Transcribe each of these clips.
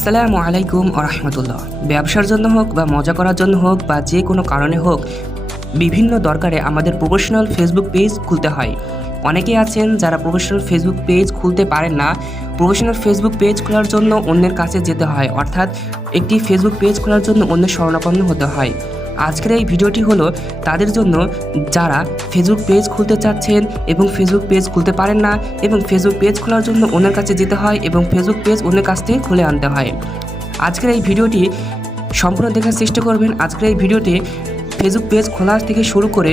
আসসালামু আলাইকুম রাহমাতুল্লাহ। ব্যবসার জন্য হোক বা মজা করার জন্য হোক বা যে কোনো কারণে হোক, বিভিন্ন দরকারে আমাদের প্রফেশনাল ফেসবুক পেজ খুলতে হয়। অনেকেই আছেন যারা প্রফেশনাল ফেসবুক পেজ খুলতে পারেন না। প্রফেশনাল ফেসবুক পেজ খোলার জন্য অন্যের কাছে যেতে হয়, অর্থাৎ একটি ফেসবুক পেজ খোলার জন্য অন্যের শরণাপন্ন হতে হয়। আজকের এই ভিডিওটি হলো তাদের জন্য যারা ফেসবুক পেজ খুলতে চাচ্ছেন এবং ফেসবুক পেজ খুলতে পারেন না, এবং ফেসবুক পেজ খোলার জন্য অন্যের কাছে যেতে হয় এবং ফেসবুক পেজ অন্যের কাছ থেকে খুলে আনতে হয়। আজকের এই ভিডিওটি সম্পূর্ণ দেখার চেষ্টা করবেন। আজকের এই ভিডিওতে ফেসবুক পেজ খোলা থেকে শুরু করে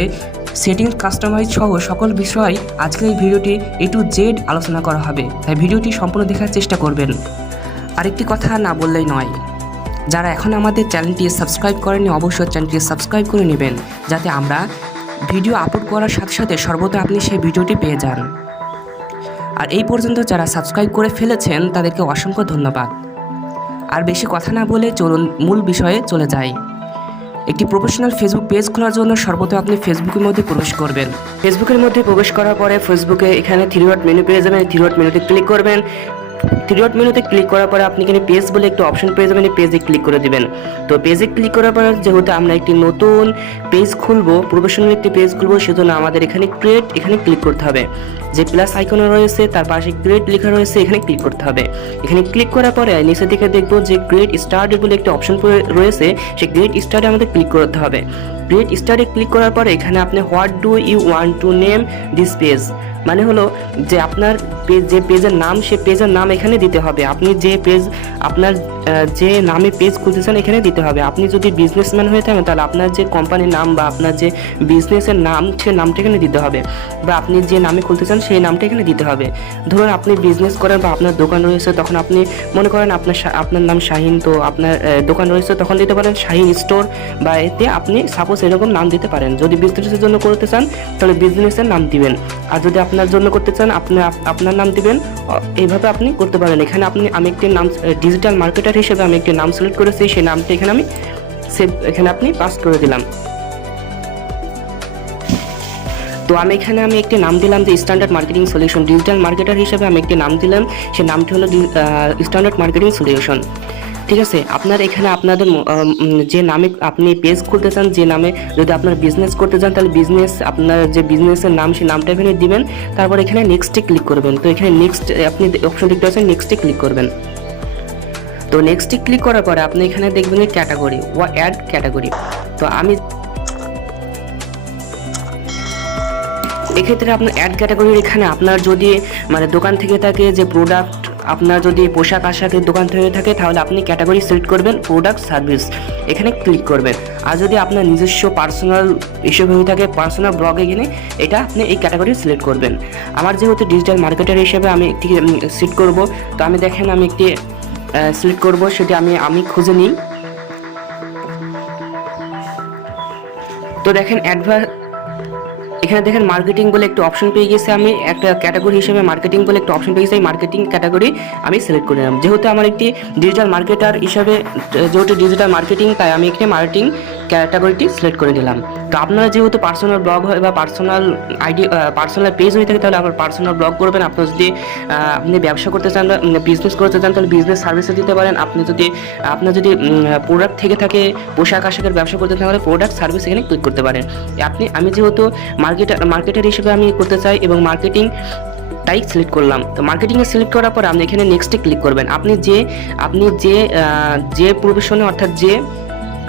সেটিংস কাস্টমাইজ সহ সকল বিষয় আজকের এই ভিডিওটি A to Z আলোচনা করা হবে, তাই ভিডিওটি সম্পূর্ণ দেখার চেষ্টা করবেন। আরেকটি কথা না বললেই নয়, যারা এখন আমাদের চ্যানেলটি সাবস্ক্রাইব করেনি অবশ্যই চ্যানেলটি সাবস্ক্রাইব করে নেবেন, যাতে আমরা ভিডিও আপলোড করার সাথে সাথে সর্বদা আপনি সেই ভিডিওটি পেয়ে যান। আর এই পর্যন্ত যারা সাবস্ক্রাইব করে ফেলেছেন তাদেরকে অসংখ্য ধন্যবাদ। আর বেশি কথা না বলে চলুন মূল বিষয়ে চলে যাই। একটি প্রফেশনাল ফেসবুক পেজ খোলার জন্য সর্বপ্রথম আপনি ফেসবুকের মধ্যে প্রবেশ করবেন। ফেসবুকের মধ্যে প্রবেশ করার পরে ফেসবুকে এখানে 3 ডট মেনু পেয়ে যাবেন। 3 ডট মেনুতে ক্লিক করবেন। 3 ডট মেনুতে ক্লিক করার পরে আপনি এখানে পেজ বলে একটি অপশন পেয়ে যাবেন, পেজে ক্লিক করে দিবেন। তো পেজে ক্লিক করার পরে যেহেতু আমরা একটি নতুন পেজ খুলবো, প্রফেশনাল একটি পেজ খুলবো, সেজন্য আমাদের এখানে ক্রিয়েট এখানে ক্লিক করতে হবে। যে প্লাস আইকন রয়েছে তার পাশে ক্রিয়েট লেখা রয়েছে, এখানে ক্লিক করতে হবে। এখানে ক্লিক করার পরে নিচের দিকে দেখবো যে ক্রিয়েট স্টার্ট বলে একটি অপশন রয়েছে, সেই ক্রিয়েট স্টার্টে আমাদের ক্লিক করতে হবে। ক্রিয়েট স্টার্টে ক্লিক করার পরে এখানে আপনি what do you want to name this page, মানে হলো যে আপনার যে পেজের নাম, সে পেজের নাম এখানে দিতে হবে। আপনি যে পেজ আপনার যে নামে পেজ খুলতে চান এখানে দিতে হবে। আপনি যদি বিজনেসম্যান হয়ে থাকেন তাহলে আপনার যে কোম্পানির নাম বা আপনার যে বিজনেসের নাম, সে নামটা এখানে দিতে হবে, বা আপনি যে নামে খুলতে চান সেই নামটা এখানে দিতে হবে। ধরুন আপনি বিজনেস করেন বা আপনার দোকান রয়েছে, তখন আপনি মনে করেন আপনার নাম শাহিন, তো আপনার দোকান রয়েছে তখন দিতে পারেন শাহিন স্টোর, বা এতে আপনি সাপোজ এরকম নাম দিতে পারেন। যদি বিজনেসের জন্য করতে চান তাহলে বিজনেসের নাম দিবেন, আর যদি আপনার জন্য করতে চান আপনার নাম দিবেন। এইভাবে আপনি করতে পারেন। এখানে আমি একটি নাম ডিজিটাল মার্কেটার হিসেবে আমি একটি নাম সিলেক্ট করেছি, সেই নামটা এখানে আমি এখানে আপনি পাস করে দিলাম। তো আমি একটি নাম দিলাম যে standard marketing solution. Digital marketer হিসেবে আমি একটি নাম দিলাম, সেই নামটি হলো স্ট্যান্ডার্ড মার্কেটিং সলিউশন। ঠিক আছে, আপনার এখানে আপনাদের যে নামে আপনি পেজ খুলতে চান, যে নামে যদি আপনার বিজনেস করতে চান তাহলে আপনার যে বিজনেসের নাম সেই নামটা এখানে দিবেন। তারপর এখানে নেক্সটে ক্লিক করবেন। তো এখানে নেক্সট আপনি অপশন দেখতে পাচ্ছেন, নেক্সটে ক্লিক করবেন। তো নেক্সটে ক্লিক করার পরে আপনি এখানে দেখবেন ক্যাটাগরি ও অ্যাড ক্যাটাগরি। তো আমি এক্ষেত্রে আপনার অ্যাড ক্যাটাগরির এখানে আপনার যদি মানে দোকান থেকে থাকে যে প্রোডাক্ট, আপনার যদি পোশাক আশাকের দোকান থেকে থাকে তাহলে আপনি ক্যাটাগরি সিলেক্ট করবেন প্রোডাক্ট সার্ভিস, এখানে ক্লিক করবেন। আর যদি আপনার নিজস্ব পার্সোনাল হিসেবে হয়ে থাকে পার্সোনাল ব্লগ, এখানে এটা আপনি এই ক্যাটাগরি সিলেক্ট করবেন। আমার যেহেতু ডিজিটাল মার্কেটার হিসেবে আমি একটি সিলেক্ট করব, তো আমি দেখেন আমি একটি সিলেক্ট করব, সেটি আমি খুঁজে নিই। তো দেখেন এখানে দেখেন মার্কেটিং বলে একটা অপশন পেয়ে গেছে। আমি একটা ক্যাটাগরি হিসেবে মার্কেটিং বলে একটা অপশন পেয়ে গেছে, এই মার্কেটিং ক্যাটাগরি আমি সিলেক্ট করে নিলাম। যেহেতু আমার একটি ডিজিটাল মার্কেটার হিসাবে, যেহেতু ডিজিটাল মার্কেটিং, তাই আমি একটি মার্কেটিং ক্যাটাগরিটি সিলেক্ট করে দিলাম। তো আপনারা যেহেতু পার্সোনাল ব্লগ হয় বা পার্সোনাল পেজ হয়ে থাকে তাহলে আপনার পার্সোনাল ব্লগ করবেন। আপনার যদি আপনি ব্যবসা করতে চান বা বিজনেস করতে চান তাহলে বিজনেস সার্ভিসে দিতে পারেন। আপনার যদি প্রোডাক্ট থেকে থাকে, পোশাক আশাকের ব্যবসা করতে তাহলে প্রোডাক্ট সার্ভিস এখানে ক্লিক করতে পারেন। আমি যেহেতু মার্কেটার হিসেবে আমি করতে চাই এবং মার্কেটিং তাই সিলেক্ট করলাম। তো মার্কেটিংয়ে সিলেক্ট করার পর আপনি এখানে নেক্সটে ক্লিক করবেন। আপনি যে প্রফেশনে অর্থাৎ যে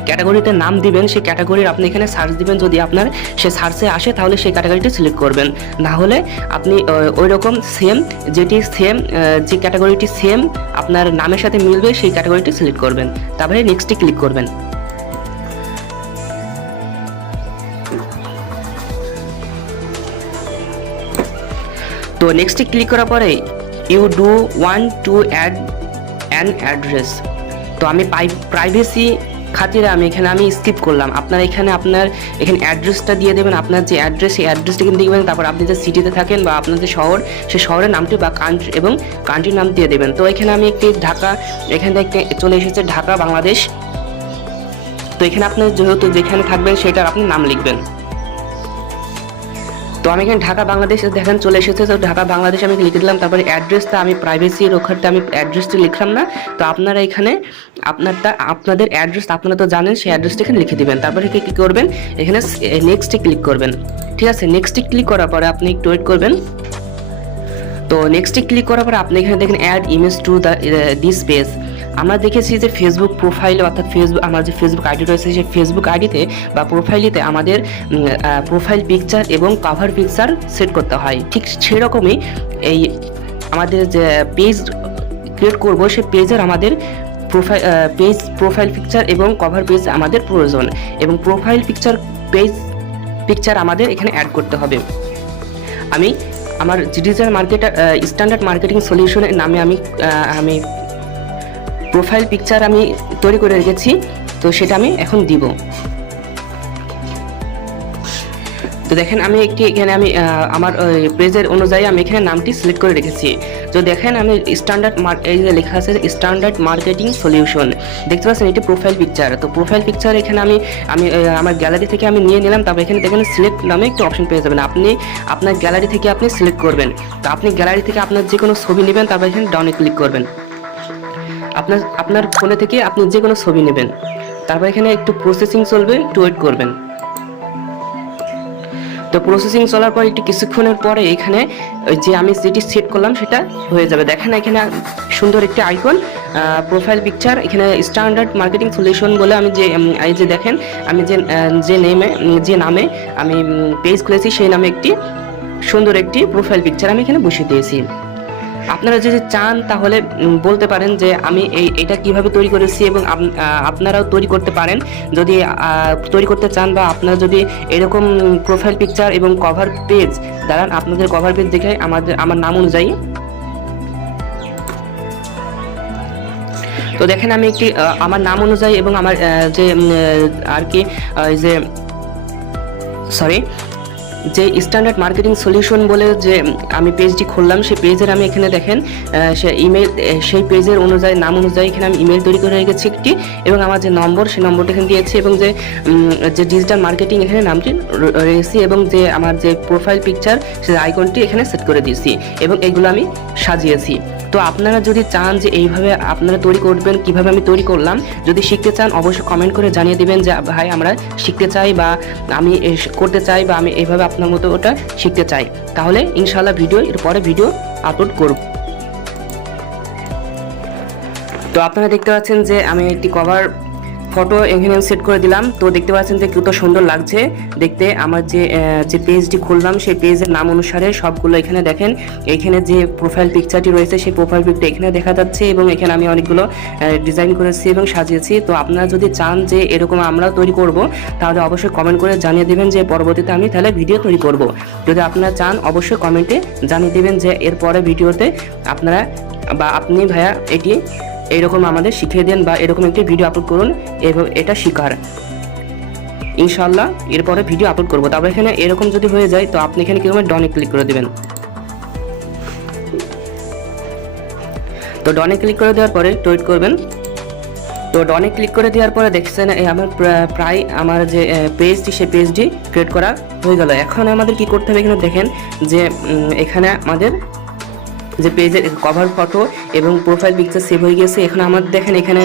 ক্যাটাগরিতে নাম দিবেন সেই ক্যাটাগরির আপনি এখানে সার্চ দিবেন। যদি আপনার সে সার্চে আসে তাহলে সেই ক্যাটাগরিটি সিলেক্ট করবেন, না হলে আপনি ওই রকম যে ক্যাটাগরিটি সেম আপনার নামের সাথে মিলবে সেই ক্যাটাগরিটি সিলেক্ট করবেন। তারপরে নেক্সটে ক্লিক করবেন। তো নেক্সটে ক্লিক করার পরে you do want to add an address. তো আমি প্রাইভেসি খাতিরে আমি স্কিপ করলাম। আপনার এখানে অ্যাড্রেসটা দিয়ে দেবেন। আপনার যে অ্যাড্রেস, সেই অ্যাড্রেসটা কিন্তু দিবেন। তারপর আপনি যে সিটিতে থাকেন বা আপনার যে শহর, সেই শহরের নামটি বা কান্ট্রি এবং কান্ট্রির নাম দিয়ে দেবেন। তো এখানে আমি একটি ঢাকা, এখানে চলে এসেছে ঢাকা বাংলাদেশ। তো এখানে আপনার যেহেতু যেখানে থাকবেন সেটার আপনি নাম লিখবেন। তো আমি এখানে ঢাকা বাংলাদেশ দেখেন চলে এসেছে। তো ঢাকা বাংলাদেশ আমি লিখে দিলাম। তারপরে অ্যাড্রেসটা আমি প্রাইভেসি রক্ষার্থে আমি অ্যাড্রেসটা লিখলাম না। তো আপনারা এখানে আপনাদের অ্যাড্রেস আপনারা তো জানেন, সেই অ্যাড্রেসটা এখানে লিখে দিবেন। তারপরে কি করবেন, এখানে নেক্সটে ক্লিক করবেন। ঠিক আছে, নেক্সটে ক্লিক করার পরে আপনি একটু ওয়েট করবেন। তো নেক্সটে ক্লিক করার পরে আপনি এখানে দেখেন add image to this page. আমরা দেখেছি যে ফেসবুক প্রোফাইল অর্থাৎ আমার যে ফেসবুক আইডি রয়েছে সেই ফেসবুক আইডিতে বা প্রোফাইলিতে আমাদের প্রোফাইল পিকচার এবং কভার পিকচার সেট করতে হয়। ঠিক সেরকমই এই আমাদের যে পেজ ক্রিয়েট করব সেই পেজের আমাদের প্রোফাইল পিকচার এবং কভার পেজ আমাদের প্রয়োজন, এবং প্রোফাইল পিকচার আমাদের এখানে অ্যাড করতে হবে। আমি আমার ডিজিটাল স্ট্যান্ডার্ড মার্কেটিং সলিউশনের নামে আমি প্রোফাইল পিকচার আমি তৈরি করে রেখেছি। তো সেটা আমি এখন দিব। তো দেখেন আমি এখানে আমি আমার পেজের অনুযায়ী আমি এখানে নামটি সিলেক্ট করে রেখেছি। তো দেখেন আমি এই যে লেখা আছে স্ট্যান্ডার্ড মার্কেটিং সলিউশন, দেখতে পাচ্ছেন এটি প্রোফাইল পিকচার। তো প্রোফাইল পিকচার এখানে আমি আমার গ্যালারি থেকে আমি নিয়ে নিলাম। তারপর এখানে দেখেন সিলেক্ট নামে একটি অপশন পেয়ে যাবেন। আপনি আপনার গ্যালারি থেকে আপনি সিলেক্ট করবেন। তো আপনি গ্যালারি থেকে আপনার যে কোনো ছবি নেবেন, তারপর এখানে ডাউনে ক্লিক করবেন। আপনার ফোনে থেকে আপনি যে কোনো ছবি নেবেন। তারপর এখানে একটু প্রসেসিং চলবে, একটু ওয়েট করবেন। তো প্রসেসিং চলার পর একটু কিছুক্ষণের পরে এখানে যে আমি যেটি সেট করলাম সেটা হয়ে যাবে। দেখেন এখানে সুন্দর একটি আইকন প্রোফাইল পিকচার, এখানে স্ট্যান্ডার্ড মার্কেটিং সলিউশন বলে আমি যে দেখেন আমি যে নামে আমি পেজ খুলেছি সেই নামে একটি সুন্দর একটি প্রোফাইল পিকচার আমি এখানে বসিয়ে দিয়েছি। আপনারা যদি চান তাহলে বলতে পারেন যে আমি এটা কিভাবে তৈরি করেছি, এবং আপনারাও তৈরি করতে পারেন যদি তৈরি করতে চান, বা আপনারা যদি এরকম প্রোফাইল পিকচার এবং কভার পেজ দাঁড়ান আপনাদের কভার পেজ দেখে আমার নাম অনুযায়ী। তো দেখেন আমি একটি আমার নাম অনুযায়ী এবং আমার যে আর কি যে স্ট্যান্ডার্ড মার্কেটিং সলিউশন বলে যে আমি পেজটি খুললাম, সেই পেজের আমি এখানে দেখেন সেই পেজের অনুযায়ী নাম অনুযায়ী এখানে আমি ইমেল তৈরি করে রেখেছি একটি, এবং আমার যে নম্বর সেই নম্বরটা এখানে দিয়েছি, এবং যে ডিজিটাল মার্কেটিং এখানে নামটি রেখেছি, এবং যে আমার যে প্রোফাইল পিকচার সেই আইকনটি এখানে সেট করে দিয়েছি, এবং এগুলো আমি সাজিয়েছি। তো আপনারা যদি চান যে এইভাবে আপনারা তৈরি করবেন, কিভাবে আমি তৈরি করলাম, যদি শিখতে চান অবশ্যই কমেন্ট করে জানিয়ে দিবেন যে ভাই আমরা শিখতে চাই, বা আমি করতে চাই, বা আমি এইভাবে আপনার মতো ওটা শিখতে চাই। তাহলে ইনশাআল্লাহ এরপরে ভিডিও আপলোড করব। তো আপনারা দেখতে পাচ্ছেন যে আমি একটি কভার ফটো এখানে সেট করে দিলাম। তো দেখতে পাচ্ছেন যে কত সুন্দর লাগছে দেখতে। আমার যে পেজটি খুললাম সেই পেজের নাম অনুসারে সবগুলো এখানে দেখেন, এখানে যে প্রোফাইল পিকচারটি রয়েছে সেই প্রোফাইল পিকটা এখানে দেখা যাচ্ছে, এবং এখানে আমি অনেকগুলো ডিজাইন করেছি এবং সাজিয়েছি। তো আপনারা যদি চান যে এরকম আমরা তৈরি করব তাহলে অবশ্যই কমেন্ট করে জানিয়ে দেবেন যে পরবর্তীতে আমি তাহলে ভিডিও তৈরি করব। যদি আপনারা চান অবশ্যই কমেন্টে জানিয়ে দেবেন যে এরপরে ভিডিওতে আপনারা বা আপনি ভাইয়া এটি এরকম আমাদের শিখিয়ে দেন, বা এরকম একটি ভিডিও আপলোড করুন এবং এটা শিখার। ইনশাআল্লাহ এরপরে ভিডিও আপলোড করব। তারপর এখানে এরকম যদি হয়ে যায় তো আপনি এখানে কীভাবে ডনে ক্লিক করে দেবেন। তো ডনে ক্লিক করে দেওয়ার পরে ওয়েট করবেন। তো ডনে ক্লিক করে দেওয়ার পরে দেখছেন আমার প্রায় আমার যে পেজটি সেই পেজটি ক্রিয়েট করা হয়ে গেল। এখন আমাদের কি করতে হবে, এখানে দেখেন যে এখানে আমাদের যে পেজের কভার ফটো এবং প্রোফাইল পিকচার সেভ হয়ে গেছে। এখন আমাদের দেখেন এখানে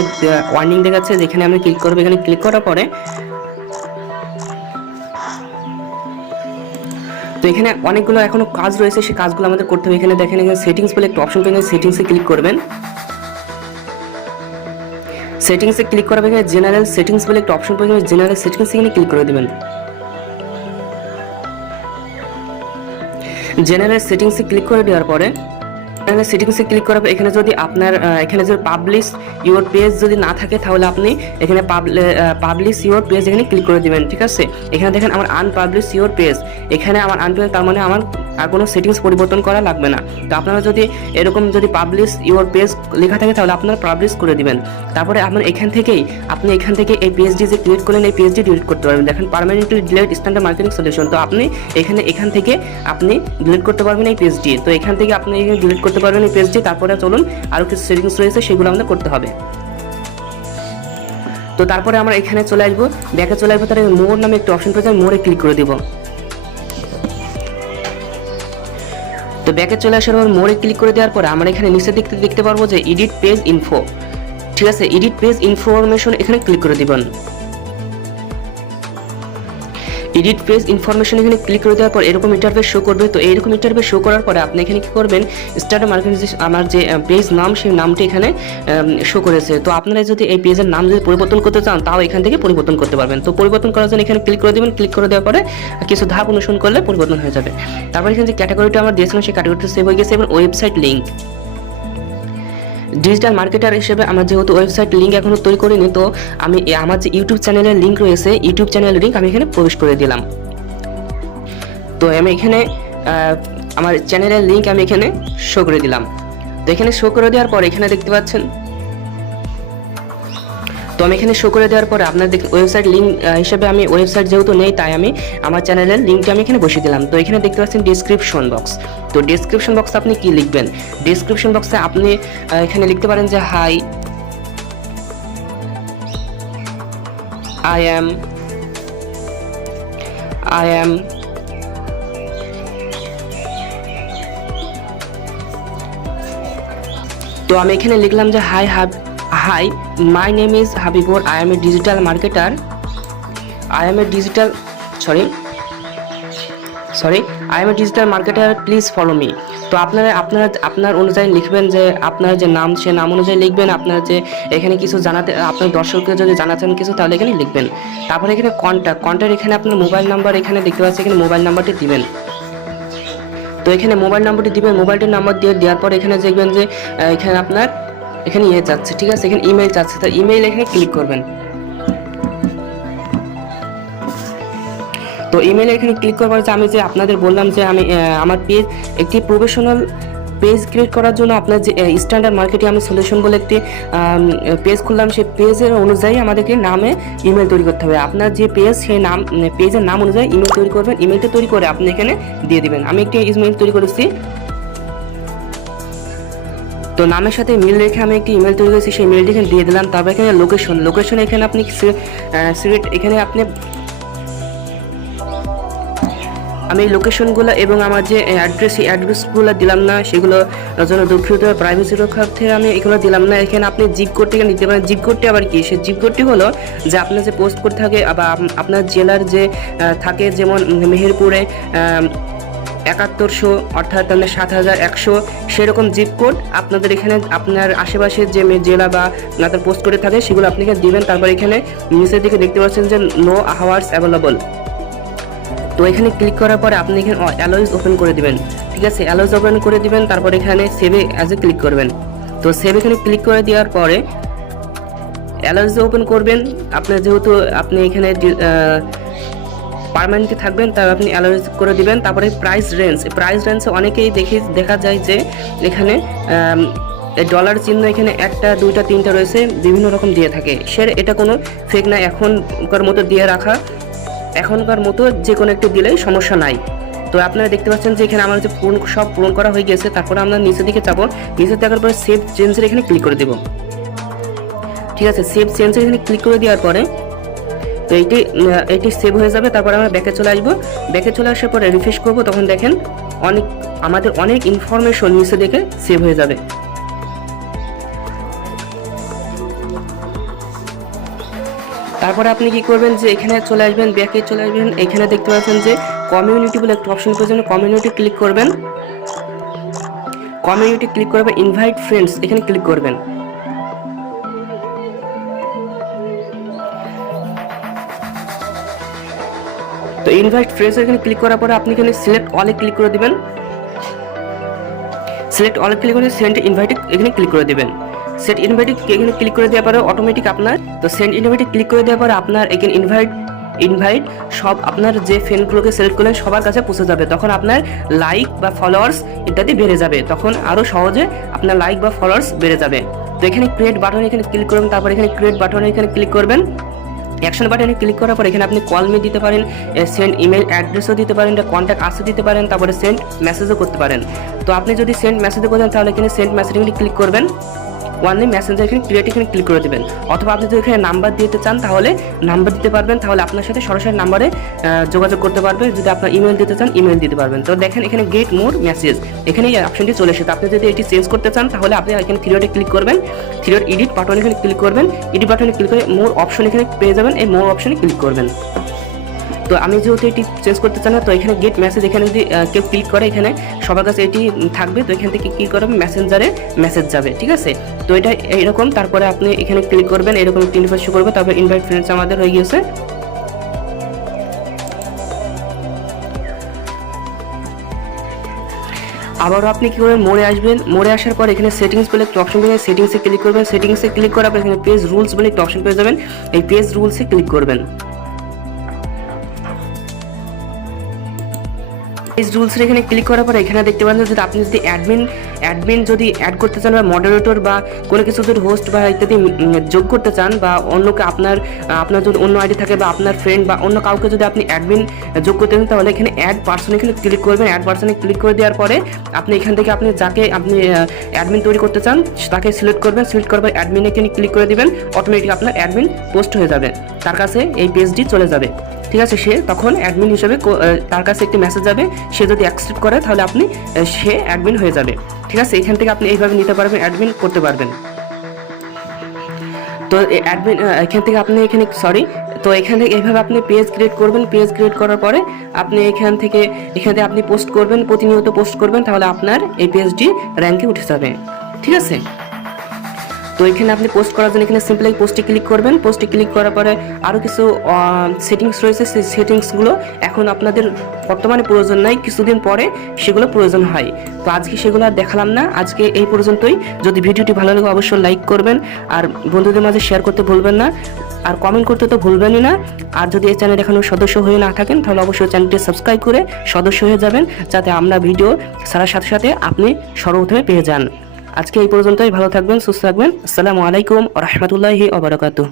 ওয়ার্নিং দেখাচ্ছে, যেখানে আমরা ক্লিক করবো। এখানে ক্লিক করার পরে তো এখানে অনেকগুলো এখনো কাজ রয়েছে, সেই কাজগুলো আমাদের করতে হবে। এখানে দেখেন এখানে সেটিংস বলে একটা অপশন পেয়ে সেটিংসে ক্লিক করবেন। সেটিংসে ক্লিক করার এখানে জেনারেল সেটিংস বলে একটা অপশন পেয়ে জেনারেল সেটিংস এখানে ক্লিক করে দেবেন। জেনারেল সেটিংসে ক্লিক করে দেওয়ার পরে এখানে সেটিংসে ক্লিক করার এখানে যদি আপনার এখানে যদি পাবলিশ ইউর পেজ যদি না থাকে তাহলে আপনি এখানে পাবলিশ ইউর পেজ এখানে ক্লিক করে দিবেন। ঠিক আছে, এখানে দেখেন আমার আনপাবলিশ ইউর পেজ, এখানে আমার আনপাবলিশ, তার মানে আমার আর কোনো সেটিংস পরিবর্তন করা লাগবে না। তো আপনারা যদি এরকম যদি পাবলিশ ইউর পেজ লেখা থাকে তাহলে আপনারা পাবলিশ করে দিবেন। তারপরে আপনি এখান থেকে এই পেজটি যে ক্রিয়েট করলেন এই পেজটি ডিলিট করতে পারবেন। দেখেন permanently delete standard marketing solution. তো আপনি এখান থেকে আপনি ডিলিট করতে পারবেন এই পেজটি। তো এখান থেকে আপনি এখানে ডিলিট করতে পারবেন এই পেজটি। তারপরে চলুন আরও কিছু সেটিংস রয়েছে সেগুলো আমাদের করতে হবে। তো তারপরে আমরা এখানে চলে আসবো, ব্যাকে চলে আসবো, তার মোর নামে একটি অপশন পেয়ে যাবে, মোরে ক্লিক করে দেবো। তো ব্যাকে চলে আসার পর মোড়ে ক্লিক করে দেওয়ার পরে আমরা এখানে নিচে দেখতে পারবো যে এডিট পেজ ইনফো, ঠিক আছে, এডিট পেজ ইনফরমেশন এখানে ক্লিক করে দিবেন। এডিট পেজ ইনফরমেশন এখানে ক্লিক করে দেওয়ার পর এরকম ইন্টারফেস শো করবে। তো এইরকম ইন্টারফেস শো করার পরে আপনি এখানে কি করবেন, স্টার্ট মার্কেটিং, আমার যে পেজ নাম সেই নামটি এখানে শো করেছে। তো আপনারা যদি এই পেজের নাম যদি পরিবর্তন করতে চান তাও এখান থেকে পরিবর্তন করতে পারবেন। তো পরিবর্তন করার জন্য এখানে ক্লিক করে দেবেন। ক্লিক করে দেওয়ার পরে কিছু ধাপ অনুসরণ করলে পরিবর্তন হয়ে যাবে। তারপর এখানে যে ক্যাটাগরিটা আমরা দিয়েছিলাম সেই ক্যাটাগরিটা সেভ হয়ে গেছে এবং ওয়েবসাইট লিঙ্ক, ডিজিটাল মার্কেটার হিসেবে আমরা যেহেতু ওয়েবসাইট লিঙ্ক এখনো তৈরি করিনি, তো আমি আমার যে ইউটিউব চ্যানেলের লিঙ্ক রয়েছে, ইউটিউব চ্যানেলের লিঙ্ক আমি এখানে প্রবেশ করে দিলাম। তো আমি এখানে আমার চ্যানেলের লিঙ্ক আমি এখানে শো করে দিলাম। তো এখানে শো করে দেওয়ার পর এখানে দেখতে পাচ্ছেন, তো আমি এখানে শো করে দেওয়ার পরে আপনার ওয়েবসাইট লিঙ্ক হিসেবে আমি ওয়েবসাইট যেহেতু নেই তাই আমি আমার চ্যানেলের লিঙ্কটা আমি এখানে বসিয়ে দিলাম। তো এখানে দেখতে পাচ্ছেন ডেসক্রিপশন বক্স। তো ডেসক্রিপশন বক্সে আপনি কি লিখবেন, ডেসক্রিপশন বক্সে আপনি এখানে লিখতে পারেন যে হাই, আই এম তো আমি এখানে লিখলাম যে hi my name is Habibur, I M A digital marketer, I M A digital marketer, please follow me. তো আপনার অনুযায়ী লিখবেন যে আপনার যে নাম সে নাম অনুযায়ী লিখবেন। আপনার যে এখানে কিছু জানাতে, আপনার দর্শককে যদি জানাতেন কিছু তাহলে এখানে লিখবেন। তারপরে এখানে কন্ট্যাক্ট এখানে আপনার মোবাইল নাম্বার এখানে দেখতে পাচ্ছেন, এখানে মোবাইল নাম্বারটি দিবেন। তো এখানে মোবাইল নাম্বারটি দিবেন। মোবাইলটির নাম্বার দেওয়ার পর এখানে দেখবেন যে এখানে আপনার এখানে যাচ্ছে, ঠিক আছে, এখানে ইমেল যাচ্ছে। তো ইমেইল এখানে ক্লিক করবেন। তো ইমেইলে এখানে ক্লিক করার পরে আমি যে আপনাদের বললাম যে আমি আমার পেজ একটি প্রফেশনাল পেজ ক্রিয়েট করার জন্য আপনার যে স্ট্যান্ডার্ড মার্কেটিং আমি সলিউশন বলে একটি পেজ খুললাম, সেই পেজের অনুযায়ী আমাদেরকে নামে ইমেল তৈরি করতে হবে। আপনার যে পেজ সেই নাম পেজের নাম অনুযায়ী ইমেল তৈরি করবেন। ইমেলটা তৈরি করে আপনি এখানে দিয়ে দিবেন। আমি একটি ইমেল তৈরি করেছি, তো নামের সাথে মিল রেখে আমি একটি ইমেল তৈরি করেছি, সেই ইমেলটি এখানে দিয়ে দিলাম। তারপর এখানে লোকেশন এখানে আপনি সিলেক্ট, এখানে আপনি আমি লোকেশনগুলো এবং আমার যে অ্যাড্রেসগুলো দিলাম না, সেগুলো জন্য দুঃখিত, প্রাইভেসি রক্ষার্থে আমি এগুলো দিলাম না। এখানে আপনি জিপ কোডটি নিতে পারেন। জিপ কোডটি আবার কি, সেই জিপ কোডটি হলো যে আপনার যে পোস্ট কোড থাকে বা আপনার জেলার যে থাকে, যেমন মেহেরপুরে 7100 অর্থাৎ 7100 সেরকম জিপ কোড আপনাদের এখানে আপনার আশেপাশের যে জেলা বা আপনার পোস্ট কোডে থাকে সেগুলো আপনি এখানে দিবেন। তারপর এখানে নিচের দিকে দেখতে পাচ্ছেন যে নো আওয়ার্স অ্যাভেলেবল। তো এখানে ক্লিক করার পরে আপনি এখানে অ্যালোইজ ওপেন করে দিবেন, ঠিক আছে, অ্যালোইজ ওপেন করে দিবেন। তারপর এখানে সেভে অ্যাজ এ ক্লিক করবেন। তো সেভ এখানে ক্লিক করে দেওয়ার পরে অ্যালোইজ ওপেন করবেন। আপনার যেহেতু আপনি এখানে পার্মানেন্টলি থাকবেন তার আপনি অ্যালোইজ করে দিবেন। তারপরে প্রাইস রেঞ্জে অনেকেই দেখা যায় যে এখানে ডলার চিহ্ন এখানে 1টা 2টা 3টা রয়েছে, বিভিন্ন রকম দিয়ে থাকে। এটা কোনো ফেক না, এখনকার মতো যে কোনো একটু দিলেই সমস্যা নাই। তো আপনারা দেখতে পাচ্ছেন যে এখানে আমার যে সব পূরণ করা হয়ে গেছে। তারপরে আমরা নিচের দিকে যাবো, নিচে দেখার পরে সেভ চেঞ্জের এখানে ক্লিক করে দেব, ঠিক আছে। সেভ চেঞ্জের এখানে ক্লিক করে দেওয়ার পরে তো এটি সেভ হয়ে যাবে। তারপরে আমরা ব্যাকে চলে আসবো। ব্যাকে চলে আসার পরে রিফ্রেশ করবো, তখন দেখেন আমাদের অনেক ইনফরমেশন নিচে দেখে সেভ হয়ে যাবে। তারপরে আপনি কি করবেন যে এখানে চলে আসবেন, ব্যাকে চলে আসবেন। এখানে দেখতে পাচ্ছেন যে কমিউনিটি বলে একটা অপশন পেয়েছেন, কমিউনিটি ক্লিক করবেন। কমিউনিটি ক্লিক করবে, ইনভাইট ফ্রেন্ডস এখানে ক্লিক করবেন। তো ইনভাইট ফ্রেন্ডস এখানে ক্লিক করার পরে আপনি এখানে সিলেক্ট অলে ক্লিক করে দিবেন। সিলেক্ট অলে ক্লিক করে সেন্ড ইনভাইট এখানে ক্লিক করে দিবেন। সেট ইনভাইট এখানে ক্লিক করে দেওয়ার পরে অটোমেটিক আপনার তো সেন্ড ইনভাইট ক্লিক করে দেওয়ার পরে আপনার এখানে ইনভাইট সব আপনার যে ফ্রেন্ডগুলোকে সিলেক্ট করলেন সবার কাছে পৌঁছে যাবে। তখন আপনার লাইক বা ফলোয়ার্স ইত্যাদি বেড়ে যাবে, তখন আরও সহজে আপনার লাইক বা ফলোয়ার্স বেড়ে যাবে। তো এখানে ক্রিয়েট বাটন এখানে ক্লিক করবেন। তারপর এখানে ক্রিয়েট বাটনে এখানে ক্লিক করবেন। অ্যাকশন বাটনে ক্লিক করার পর এখানে আপনি কল মি দিতে পারেন, সেন্ড ইমেল অ্যাড্রেসও দিতে পারেন, কন্ট্যাক্ট আসও দিতে পারেন, তারপরে সেন্ড মেসেজও করতে পারেন। তো আপনি যদি সেন্ড মেসেজও করেন তাহলে এখানে সেন্ড মেসেজ ক্লিক করবেন। ওয়ানলি মেসেঞ্জার এখানে ক্রিয়েট এখানে ক্লিক করে দেবেন। অথবা আপনি যদি এখানে নাম্বার দিতে চান তাহলে নাম্বার দিতে পারবেন, তাহলে আপনার সাথে সরাসরি নাম্বারে যোগাযোগ করতে পারবে। যদি আপনার ইমেল দিতে চান ইমেল দিতে পারবেন। তো দেখেন এখানে গেট মোর মেসেজ এখানে এই অপশনটি চলে এসেছে। আপনি যদি এটি চেঞ্জ করতে চান তাহলে আপনি এখানে থ্রিডটে ক্লিক করবেন, থ্রিডট এডিট বাটনে এখানে ক্লিক করবেন, এডিট বাটনে ক্লিক করে মোর অপশন এখানে পেয়ে যাবেন, এই মোর অপশনে ক্লিক করবেন। তো আমি যেহেতু এটি চেঞ্জ করতে চাই না, তো এখানে গেট মেসেজ এখানে যদি কেউ ক্লিক করে এখানে সবার কাছে এটি থাকবে। তো এখান থেকে কী করবে মেসেঞ্জারে মেসেজ যাবে, ঠিক আছে। তো এটা এইরকম, তারপরে আপনি এখানে ক্লিক করবেন, এরকম একটি ইন্টারফেস শো করবে। তারপর ইনভাইট ফ্রেন্ডস আমাদের হয়ে গিয়েছে। আবারও আপনি কী করবেন মোড়ে আসবেন, মোড়ে আসার পর এখানে সেটিংস বলে একটা অপশন পেয়ে সেটিংসে ক্লিক করবেন, সেটিংসে ক্লিক করার পর এখানে পেজ রুলস বলে একটা অপশন পেয়ে যাবেন, এই পেজ রুলসে ক্লিক করবেন। পেজ রুলস এখানে ক্লিক করার পর এখানে দেখতে পাচ্ছেন যদি আপনি যদি অ্যাডমিন যদি অ্যাড করতে চান বা মডারেটর বা কোনো কিছু যদি হোস্ট বা ইত্যাদি যোগ করতে চান, বা অন্যকে আপনার যদি অন্য আইডি থাকে বা আপনার ফ্রেন্ড বা অন্য কাউকে যদি আপনি অ্যাডমিন যোগ করতে চান তাহলে এখানে অ্যাড পার্সন এখানে ক্লিক করবেন। অ্যাড পার্সনে ক্লিক করে দেওয়ার পরে আপনি এখান থেকে আপনি যাকে আপনি অ্যাডমিন তৈরি করতে চান তাকে সিলেক্ট করবেন, সিলেক্ট করার পর অ্যাডমিন এখানে ক্লিক করে দেবেন, অটোমেটিক আপনার অ্যাডমিন পোস্ট হয়ে যাবে, তার কাছে এই পেজটি চলে যাবে, ঠিক আছে। সে তখন অ্যাডমিন হিসেবে তার কাছে একটি মেসেজ যাবে, সে যদি অ্যাকসেপ্ট করে তাহলে আপনি সে অ্যাডমিন হয়ে যাবে, ঠিক আছে। এখান থেকে আপনি এইভাবে নিতে পারবেন, অ্যাডমিন করতে পারবেন। তো অ্যাডমিন এখান থেকে আপনি তো এখান থেকে এইভাবে আপনি পেজ ক্রিয়েট করবেন। পেজ ক্রিয়েট করার পরে আপনি এখান থেকে আপনি পোস্ট করবেন, প্রতিনিয়ত পোস্ট করবেন, তাহলে আপনার এই পেজটি র্যাঙ্কে উঠে যাবে, ঠিক আছে। তো এখানে আপনি পোস্ট করার জন্য এখানে সিম্পলি পোস্টে ক্লিক করবেন। পোস্টে ক্লিক করার পরে আরও কিছু সেটিংস রয়েছে, সেই সেটিংসগুলো এখন আপনাদের বর্তমানে প্রয়োজন নাই, কিছুদিন পরে সেগুলো প্রয়োজন হয়। তো আজকে সেগুলো আর দেখালাম না, আজকে এই পর্যন্তই। যদি ভিডিওটি ভালো লাগে অবশ্যই লাইক করবেন, আর বন্ধুদের মাঝে শেয়ার করতে ভুলবেন না, আর কমেন্ট করতে তো ভুলবেনই না। আর যদি এই চ্যানেল এখনও সদস্য হয়ে না থাকেন তাহলে অবশ্যই চ্যানেলটি সাবস্ক্রাইব করে সদস্য হয়ে যাবেন, যাতে আমরা ভিডিও ছাড়ার সাথে সাথে আপনি সর্বপ্রথমে পেয়ে যান। আজকে এই পর্যন্তই, ভালো থাকবেন, সুস্থ থাকবেন। আসসালামু আলাইকুম ওয়া রাহমাতুল্লাহি ওয়া বারাকাতুহু।